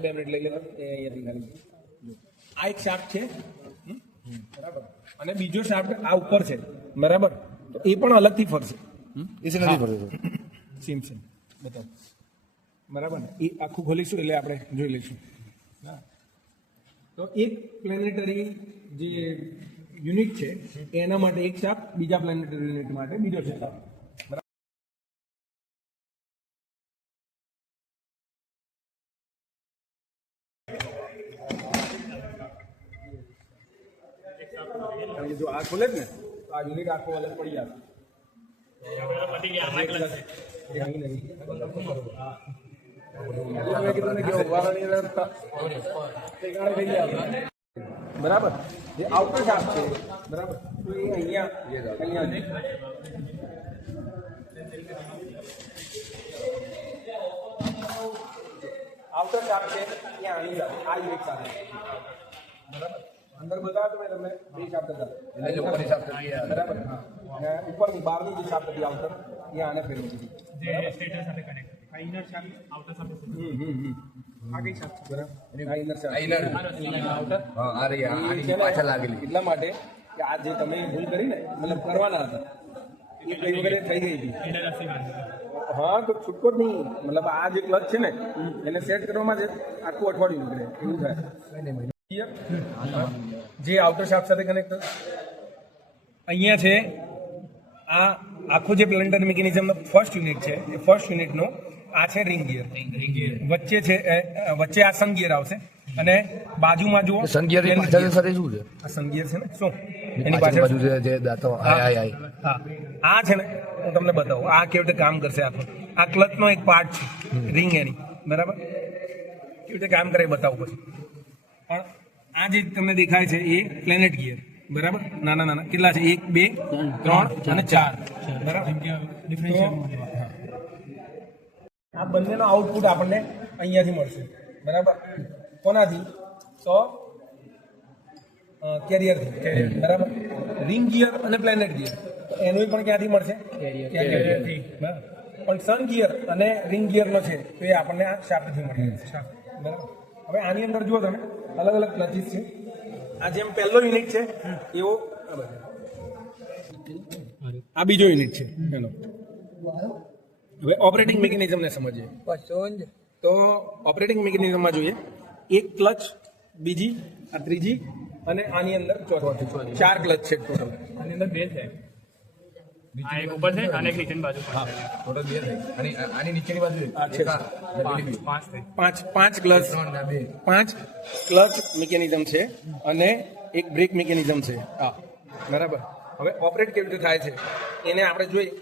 2 minute લઈ લેવા એ અહીંયાથી ખાલી આ એક શાફ્ટ છે બરાબર અને બીજો શાફ્ટ આ ઉપર છે બરાબર તો એ પણ અલગથી ફરશે એસી નથી ફરતો સેમ બતાવો બરાબર ને એ આખું ખોલીશું એટલે આપણે જોઈ લઈશું હા તો એક પ્લેનેટરી જે યુનિટ છે એના માટે એક શાફ્ટ બીજા પ્લેનેટરી યુનિટ માટે બીજો છે શાફ્ટ જો આ ખોલે જ ને તો આ યુનિટ આખો અલગ પડી જશે બરાબર જે આઉટર શાફ્ટ છે બરાબર તો એ અહીંયા આઉટર શાફ્ટ છે ત્યાં આની સાથે આ યુનિટ સાથે બરાબર અંદર બતાવ્યો મેં તમને બે શાફ્ટ હતા એટલે ઉપરની શાફ્ટ બરાબર હા અને ઉપરની બહારની જે શાફ્ટ હતી આઉટર એ આને ફેરવી દીધી જે સ્ટેટર સાથે કનેક્ટ આ ઇનર શાફ્ટ આઉટર શાફ્ટ આ કઈ શાફ્ટ બરાબર આ ઇનર શાફ્ટ ઇનર આઉટર હા આ રહી આની પાછળ લાગેલી એટલા માટે કે આ જે તમે ભૂલ કરી ને મતલબ કરવાના હતા એ કઈ વગેરે થઈ ગઈ હતી ઇનર અસી હા તો છૂટકો જ નહીં મતલબ આ જે ક્લચ છે ને એને સેટ કરવામાં જ આખું અઠવાડિયું નીકળે એવું થાય જે આઉટર શાફ્ટ સાથે કનેક્ટ અહીંયા છે આ આખું જે પ્લેનેટરી મિકેનિઝમનો ફર્સ્ટ યુનિટ છે એ ફર્સ્ટ યુનિટનો આ છે રિંગ ગિયર વચ્ચે છે વચ્ચે આ સન ગિયર આવશે અને બાજુમાં જુઓ સન ગિયર ની પાછળ સર શું છે આ સન ગિયર છે ને શું એની પાછળ બાજુ જે દાંતો આય હા આ છે ને હું તમને બતાવું આ કેવી રીતે કામ કરશે આખું આ ક્લચનો એક પાર્ટ છે રિંગ એની બરાબર કેવી રીતે કામ કરે બતાવું પછી પણ આ જે તમને દેખાય છે એ પ્લેનેટ ગિયર બરાબર નાના નાના કેટલા છે 1 2 3 અને 4 બરાબર આ બંનેનો આઉટપુટ આપણને અહીંયાથી મળશે બરાબર કોનાથી તો કેરિયરથી બરાબર રિંગ ગિયર અને પ્લેનેટ ગિયર એનું પણ ક્યાંથી મળશે કેરિયરથી બરાબર પણ સન ગિયર અને રિંગ ગિયરનો છે તો એ આપણને આ શાફ્ટથી મળે બરાબર હવે આની અંદર જુઓ તમે અલગ અલગ ક્લચીસ છે આ જેમ પહેલો યુનિટ છે એવો આ બીજો યુનિટ છે એનો હવે ઓપરેટિંગ મિકેનિઝમને સમજીએ તો ઓપરેટિંગ મિકેનિઝમમાં જોઈએ એક ક્લચ બીજી આ ત્રીજી અને આની અંદર ચોથી 4 ક્લચ છે ટોટલ આની અંદર બે છે આ એક ઉપર છે અને એક નીચેની બાજુ પર છે ટોટલ બે થઈ અને આની નીચેની બાજુ આ છે પાંચ છે પાંચ ક્લચ 5 ક્લચ મિકેનિઝમ છે અને એક બ્રેક મિકેનિઝમ છે હા બરાબર હવે ઓપરેટ કેવી રીતે થાય છે એને આપણે જોઈએ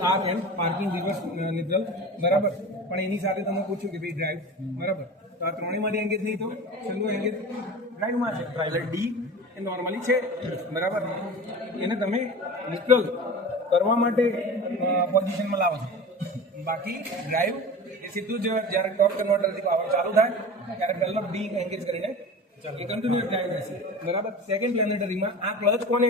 PRN પાર્કિંગ રિવર્સ ન્યુટ્રલ બરાબર પણ એની સાથે તમે પૂછ્યું કે ભાઈ ડ્રાઈવ બરાબર તો આ ત્રણેયમાંથી એંગેજ નહીં તો છેલ્લું એંગેજ ડ્રાઈવમાં છે એટલે ડી એ નોર્મલી છે બરાબર એને તમે ન્યુટ્રલ કરવા માટે પોઝિશનમાં લાવો છો બાકી ડ્રાઈવ એ સીધું જ જ્યારે ટોર્ક કન્વર્ટરથી પાવર ચાલુ થાય ત્યારે પહેલો ડી એંગેજ કરીને એ કન્ટિન્યુઅસ ડ્રાઈવ રહેશે બરાબર સેકન્ડ પ્લેનેટરીમાં આ ક્લચ કોને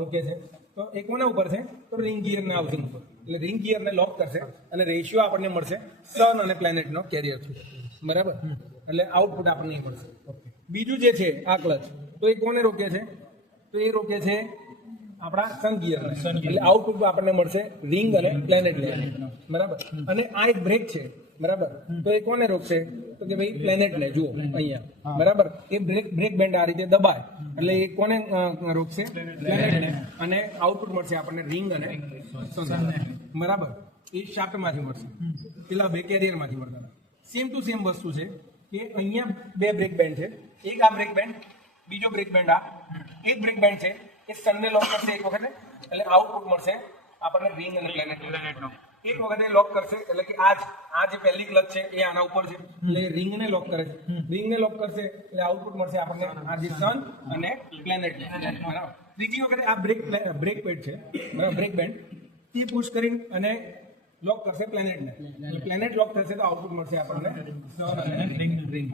રોકે છે તો એ કોના ઉપર છે તો રિંગ ગિયરના હાઉસિંગ ઉપર એટલે રિંગ ગિયરને લોક કરશે અને રેશિયો આપણને મળશે સન અને પ્લેનેટનો કેરિયર થ્રુ બરાબર એટલે આઉટપુટ આપણને મળશે બીજું જે છે આ ક્લચ તો એ કોને રોકે છે તો એ રોકે છે આપણા સન ગિયરને એટલે આઉટપુટ આપણને મળશે રિંગ અને પ્લેનેટ બરાબર અને આ એક બ્રેક છે બરાબર તો એ કોને રોકશે તો કે ભાઈ પ્લેનેટને જુઓ અહીંયા બરાબર એ બ્રેક બેન્ડ આ રીતે દબાય એટલે એ કોને રોકશે પ્લેનેટને અને આઉટપુટ મળશે આપણને રિંગ અને સન બરાબર એ શાફ્ટમાંથી મળશે પેલા બે કેરિયરમાંથી મળતા સેમ ટુ સેમ વસ્તુ છે કે અહીંયા બે બ્રેક બેન્ડ છે એક આ બ્રેક બેન્ડ બીજો બ્રેક બેન્ડ આ એક બ્રેક બેન્ડ છે એ સનને લોક કરશે એક વખતે એટલે આઉટપુટ મળશે આપણને રિંગ અને પ્લેનેટનો એક વખતે લોક કરશે એટલે કે આ જે પહેલી ક્લચ છે એ આના ઉપર છે એટલે રિંગને લોક કરે છે રિંગને લોક કરશે એટલે આઉટપુટ મળશે આપણને આ જે સન અને પ્લેનેટ બરાબર ત્રીજી વખતે આ બ્રેક પેડ છે બરાબર બ્રેક બેન્ડ તે પુશ કરીને અને લોક કરશે પ્લેનેટને પ્લેનેટ લોક થશે તો આઉટપુટ મળશે આપણને સન અને રિંગ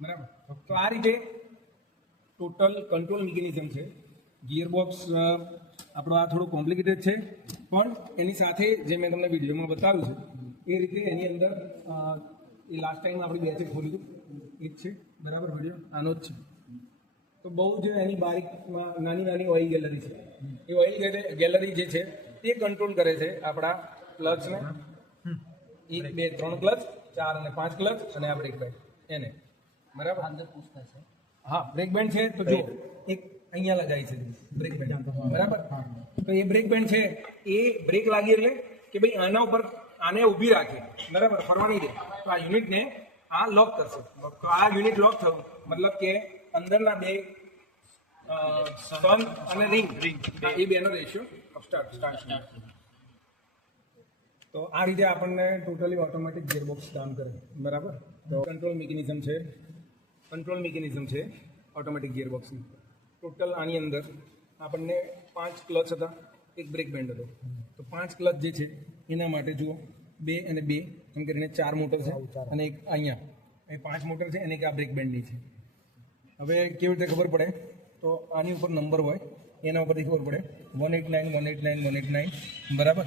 બરાબર. તો આ રીતે ટોટલ કંટ્રોલ મિકેનિઝમ છે. ગિયરબોક્સ આપણો આ થોડું કોમ્પ્લિકેટેડ છે, પણ એની સાથે જે મેં તમને વિડીયોમાં બતાવ્યું છે એ રીતે એની અંદર એ લાસ્ટ ટાઈમ આપણે બેચે ખોલ્યું હતું એ જ છે. બરાબર. વિડીયો આનો જ છે. તો બહુ જ એની બારીકમાં નાની નાની ઓઇલ ગેલેરી છે. એ ઓઇલ ગેલેરી જે છે એ કંટ્રોલ કરે છે આપણા ક્લચને. 1 2 3 ક્લચ, 4 અને 5 ક્લચ અને આ બ્રેક બેન્ડ એને. બરાબર. હા, બ્રેક બેન્ડ છે તો જો એક અહીંયા લગાવી છે બ્રેક બેન્ડ. બરાબર. તો એ બ્રેક બેન્ડ છે એ બ્રેક લાગી એટલે કે ભાઈ આના ઉપર આને ઊભી રાખે. બરાબર. ફરવા નહીં દે. તો આ યુનિટને આ લોક કરશે. તો આ યુનિટ લોક થયું મતલબ કે અંદરના બે સ્ટર્ન અને રિંગ એ બેનો રેશિયો સ્ટાર્ટ. તો આ રીતે આપણને ટોટલી ઓટોમેટિક ગિયરબોક્સ કામ કરે. બરાબર. તો કંટ્રોલ મિકેનિઝમ છે ઓટોમેટિક ગિયરબોક્સની. ટોટલ આની અંદર આપણને 5 ક્લચ હતા, એક બ્રેક બેન્ડ હતો. તો 5 ક્લચ જે છે એના માટે જુઓ 2 અને 2 એમ કરીને 4 મોટર છે અને એક અહીંયા એ 5 મોટર છે અને એક આ બ્રેક બેન્ડની છે. હવે કેવી રીતે ખબર પડે? તો આની ઉપર નંબર હોય એના ઉપરથી ખબર પડે 189 189 189. બરાબર.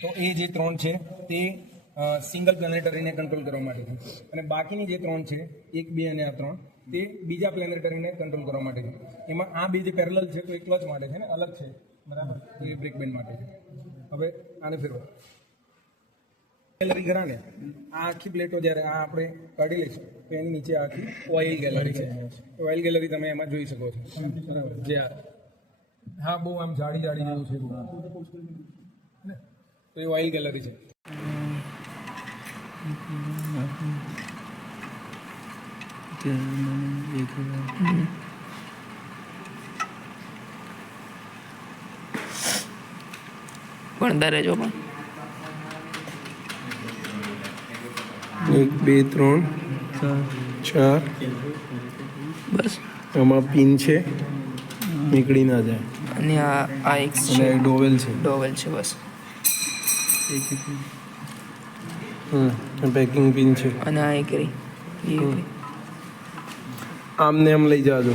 તો એ જે 3 છે તે સિંગલ પ્લેનેટરીને કંટ્રોલ કરવા માટે છે અને બાકીની જે 3 છે 1 2 અને આ 3 તે બીજા પ્લેનેટરીને કંટ્રોલ કરવા માટે છે. એમાં આ બે જે પેરેલલ છે તો એ ક્લચ માટે છે ને અલગ છે. બરાબર. તો એ બ્રેક બેન્ડ માટે છે. હવે આને ફેરવો ગેલેરી ઘરાને આ આખી પ્લેટો જ્યારે આ આપણે કાઢી લઈશું તો એની નીચે આખી ઓઇલ ગેલેરી છે. ઓઇલ ગેલેરી તમે એમાં જોઈ શકો છો. બરાબર. જે હા બહુ આમ જાડી જેવું છે તો એ ઓઇલ ગેલેરી છે. ભણતા રહેજો પણ 1 2 3 4 બસ. આમાં પિન છે નીકળી ના જાય અને આ એક અને ડોવેલ છે. ડોવેલ છે બસ. પેકિંગ પિન છે અને આ એક રહી આમને આમ લઈ જાજો.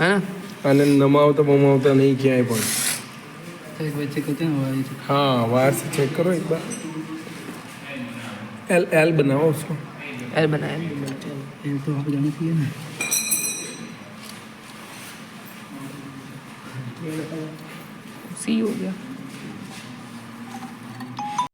હે ને અને નમાવતા બમાવતા નહીં ક્યાંય પણ. હા વાયર से चेक करो एक बार. एल बनाओ उसको. એલ બનાવે तो आप जाना चाहिए ना. सी हो गया.